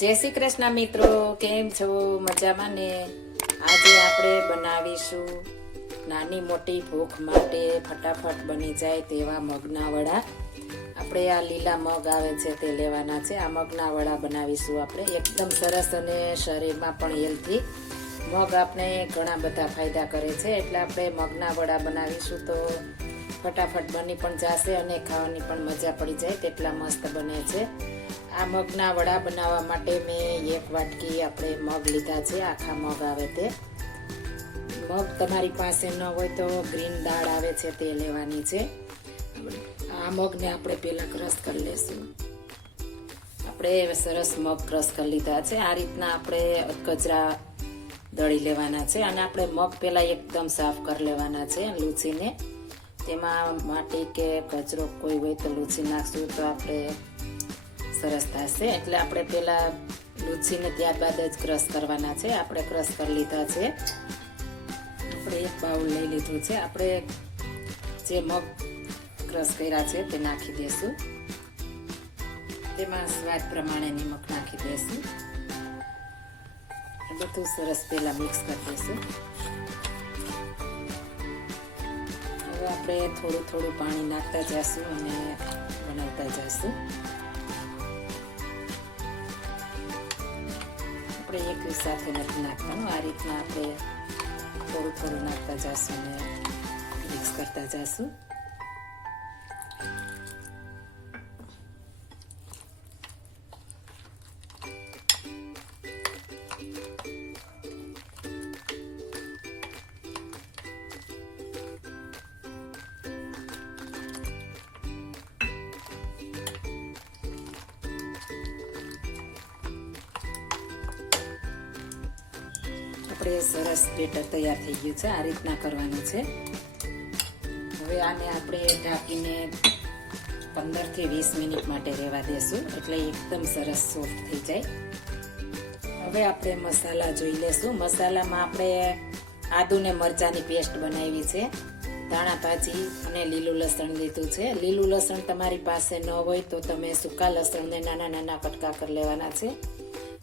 જય શ્રી કૃષ્ણ મિત્રો, કેમ છો? મજામાં ને? આજે આપણે બનાવીશું નાની મોટી ભૂખ માટે ફટાફટ બની જાય તેવા મગના વડા. આપણે આ લીલા મગ આવે છે તે લેવાના છે. આ મગના વડા બનાવીશું આપણે. એકદમ સરસ અને શરીરમાં પણ હેલ્થી મગ આપણે ઘણા બધા ફાયદા કરે છે. એટલે આપણે મગના વડા બનાવીશું તો ફટાફટ બની પણ જશે અને ખાવાની પણ મજા પડી જાય. તેટલા મસ્ત બને છે. આ મગના વડા બનાવવા માટે મેં એક વાટકી આપણે મગ લીધા છે, આખા મગ આવે તે. મગ તમારી પાસે ન હોય તો ગ્રીન દાળ આવે છે તે લેવાની છે. આ મગને આપણે પહેલાં ક્રશ કરી લેશું. આપણે સરસ મગ ક્રશ કરી લીધા છે. આ રીતના આપણે કચરા દળી લેવાના છે અને આપણે મગ પહેલાં એકદમ સાફ કરી લેવાના છે લૂછીને. તેમાં માટી કે કચરો કોઈ હોય તો લૂછી નાખશું તો આપણે સરસ થશે. એટલે આપણે પેલા લૂછીને ત્યારબાદ જ ક્રશ કરવાના છે. આપણે ક્રશ કરી લીધા છે. આપણે એક બાઉલ લઈ લીધું છે. આપણે જે મગ ક્રશ કર્યા છે તે નાખી દઈશું તેમાં સ્વાદ પ્રમાણે નિમક નાખી દઈશું બધું સરસ પેલા મિક્સ કરી દઈશું હવે આપણે થોડું થોડું પાણી નાખતા જઈશું અને બનાવતા જઈશું. આપણે એક સાથે નથી નાખવાનું. આ રીતના આપણે થોડું થોડું નાખતા જઈશું અને મિક્સ કરતા જઈશું આપણે સરસ બેટર તૈયાર થઈ ગયું છે, આ રીતના કરવાનું છે. હવે આને આપણે ઢાંકીને પંદરથી વીસ મિનિટ માટે રહેવા દેશું, એટલે એકદમ સરસ સોફ્ટ થઈ જાય. હવે આપણે મસાલા જોઈ લેશું. મસાલામાં આપણે આદુ ને મરચાંની પેસ્ટ બનાવી છે, ધાણા, ભાજી અને લીલું લસણ લીધું છે. લીલું લસણ તમારી પાસે ન હોય તો તમે સૂકા લસણને નાના નાના કટકા કરી લેવાના છે.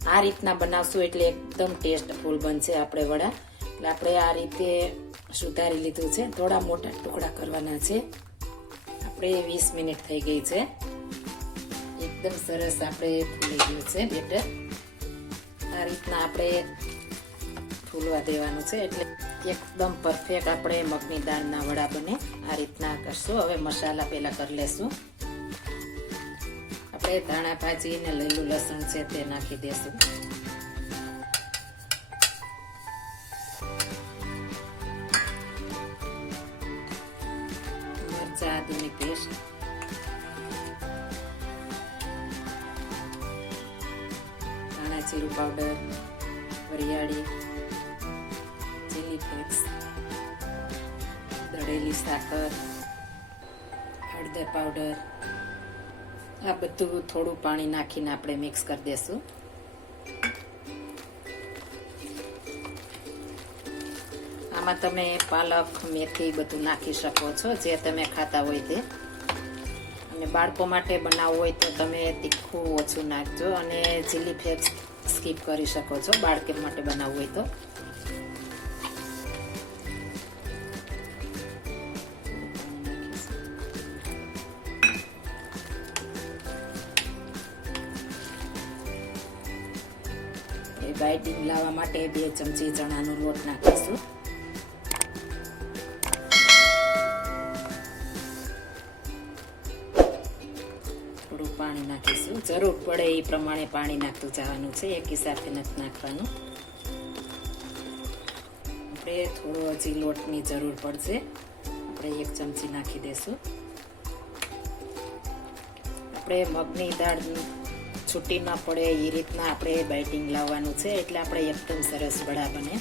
આ રીતના બનાવશું એટલે એકદમ ટેસ્ટફુલ બનશે આપણે વડા. એટલે આપણે આ રીતે સુધારી લીધું છે. થોડા મોટા ટુકડા કરવાના છે. આપણે વીસ મિનિટ થઈ ગઈ છે. એકદમ સરસ આપણે ફૂલી ગયું છે બેટર. આ રીતના આપણે ફૂલવા દેવાનું છે એટલે એકદમ પરફેક્ટ આપણે મગની દાળના વડા બને. આ રીતના કરશું. હવે મસાલા પહેલાં કરી લેશું. આપણે ધાણા ભાજી ને લીલું લસણ છે તે નાખી દેશું. મરચા આદુની પેસ્ટ. ધાણા જીરું પાવડર, વરિયાળી ચીલી ફ્લેક્સ, દળેલી સાકર, હળદર પાવડર આ બધું થોડું પાણી નાખીને આપણે મિક્સ કરી દેશું. આમાં તમે પાલક, મેથી બધું નાખી શકો છો, જે તમે ખાતા હોય તે. અને બાળકો માટે બનાવવું હોય તો તમે તીખું ઓછું નાખજો અને ચીલી ફ્લેક્સ સ્કીપ કરી શકો છો, બાળકો માટે બનાવવું હોય તો. એ બાઇટિંગ લાવવા માટે બે ચમચી ચણાનો લોટ નાખીશું. થોડું પાણી નાખીશું. જરૂર પડે એ પ્રમાણે પાણી નાખતું જવાનું છે. એક હિસાબે નથી નાખવાનું. આપણે થોડો હજી લોટની જરૂર પડશે. આપણે એક ચમચી નાખી દેશું. આપણે મગની દાળ છૂટી ન પડે, એ રીતના આપણે બાઇટિંગ લાવવાનું છે, એટલે આપણે એકદમ સરસ વડા બને.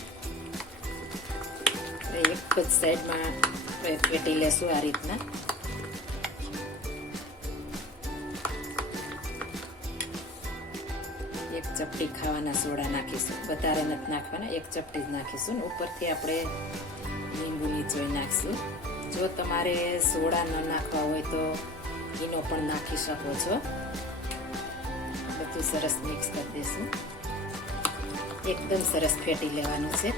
એક જ સાઈડમાં ફેટી લેશું આ રીતના. એક ચપટી ખાવાના સોડા નાખીશું. વધારે નથી નાખવાના, એક ચપટી જ નાખીશું. ઉપરથી આપણે લીંબુ નીચોઈ નાખીશું. જો તમારે સોડા ન નાખવા હોય તો ઘીનો પણ નાખી શકો છો. સરસ મિક્સ કરી દઈશું એકદમ સરસ ફેટી લેવાનું છે.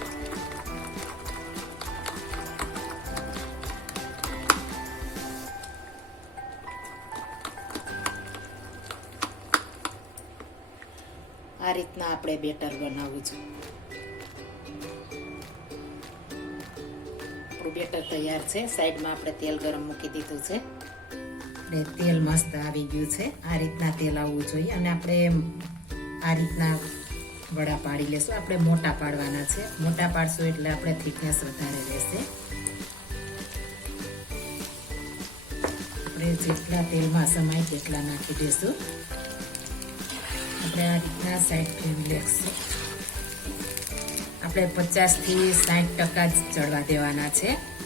આ રીતના આપણે બેટર બનાવવું છે. બેટર તૈયાર છે. સાઈડમાં આપણે તેલ ગરમ મૂકી દીધું છે. આપણે તેલ મસ્ત આવી ગયું છે. આ રીતના તેલ આવવું જોઈએ અને આપણે આ રીતના વડા પાડી લેશું. આપણે મોટા પાડવાના છે. મોટા પાડશું એટલે આપણે થિકનેસ વધારે રહેશે. આપણે જેટલા તેલમાં સમાય તેટલા નાખી દઈશું આપણે આ રીતના સાઈડ ફ્લેમ લેશું. આપણે પચાસથી સાઠ ટકા જ ચડવા દેવાના છે.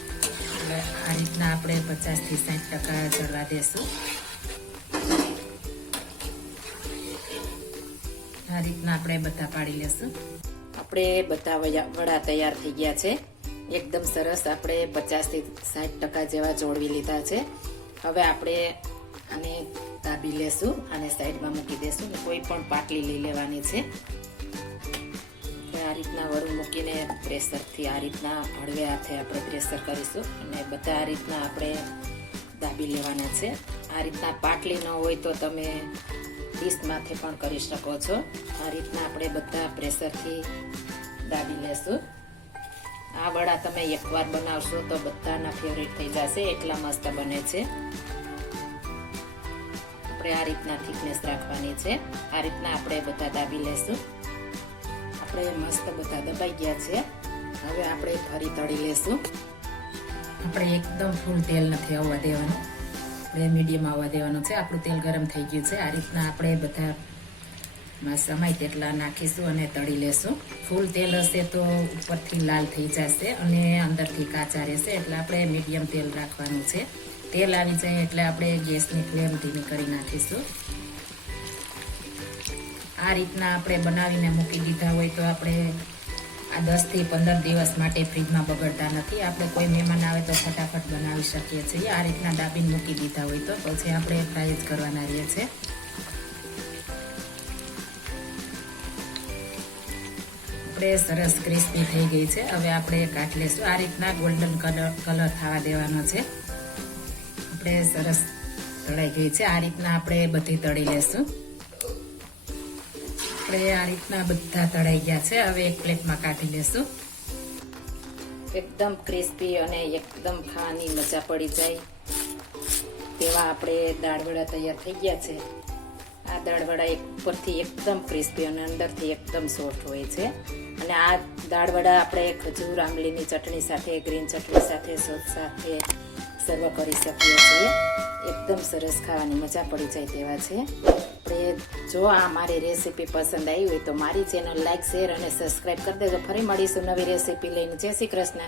આ રીતના આપણે પચાસથી સાઠ ટકા ચડવા દેશું. આ રીતના આપણે બધા પાડી લેશું. આપણે બધા વડા તૈયાર થઈ ગયા છે. એકદમ સરસ આપણે પચાસથી સાઠ ટકા જેવા જોડવી લીધા છે. હવે આપણે આને તાબી લેશું અને સાઈડમાં મૂકી દેશું. કોઈ પણ પાટલી લઈ લેવાની છે. રીતના વરું મૂકીને પ્રેશરથી આ રીતના હળવે હાથે આપણે પ્રેશર કરીશું અને બધા આ રીતના આપણે દાબી લેવાના છે. આ રીતના પાટલી ન હોય તો તમે ડીશમાંથી પણ કરી શકો છો. આ રીતના આપણે બધા પ્રેશરથી દાબી લેશું. આ વડા તમે એકવાર બનાવશો તો બધાના ફેવરેટ થઈ જશે, એટલા મસ્ત બને છે. આપણે આ રીતના થિકનેસ રાખવાની છે. આ રીતના આપણે બધા દાબી લેશું. આપણે મસ્ત બધા દબાઈ ગયા છે. હવે આપણે ફરી તળી લેશું. આપણે એકદમ ફૂલ તેલ નથી આવવા દેવાનું. આપણે મીડિયમ આવવા દેવાનું છે. આપણું તેલ ગરમ થઈ ગયું છે. આ રીતના આપણે બધા સમાય તેટલા નાખીશું અને તળી લેશું. ફૂલ તેલ હશે તો ઉપરથી લાલ થઈ જશે અને અંદરથી કાચા રહેશે. એટલે આપણે મીડિયમ તેલ રાખવાનું છે. તેલ આવી જાય એટલે આપણે ગેસની ફ્લેમ ધીમી કરી નાખીશું. આ રીતના આપણે બનાવીને મૂકી દીધા હોય તો આપણે આ દસથી પંદર દિવસ માટે ફ્રીજમાં બગડતા નથી. આપણે કોઈ મહેમાન આવે તો ફટાફટ બનાવી શકીએ છીએ. આ રીતના દાબીને મૂકી દીધા હોય તો. પછી આપણે ફ્રાય જ કરવાના રહીએ છીએ. આપણે સરસ ક્રિસ્પી થઈ ગઈ છે. હવે આપણે કાઢી લેશું. આ રીતના ગોલ્ડન કલર કલર થવા દેવાનો છે. આપણે સરસ તળાઈ ગઈ છે. આ રીતના આપણે બધી તળી લેશું. આપણે આ રીતના બધા તળાઈ ગયા છે. હવે એક પ્લેટમાં કાઢી લેશું. એકદમ ક્રિસ્પી અને એકદમ ખાવાની મજા પડી જાય તેવા આપણે દાળવડા તૈયાર થઈ ગયા છે. દાળવડા એક ઉપરથી એકદમ ક્રિસ્પી અને અંદરથી એકદમ સોફ્ટ હોય છે. અને આ દાળવડા આપણે ખજૂર, આંબલીની ચટણી સાથે, ગ્રીન ચટણી સાથે સોસ સાથે સર્વ કરી શકીએ છીએ. એકદમ સરસ ખાવાની મજા પડી જાય તેવા છે. આપણે જો આ મારી રેસીપી પસંદ આવી હોય તો મારી ચેનલ લાઈક, શેર અને સબસ્ક્રાઈબ કરી દેજો. ફરી મળીશું નવી રેસીપી લઈને. જય શ્રી કૃષ્ણ.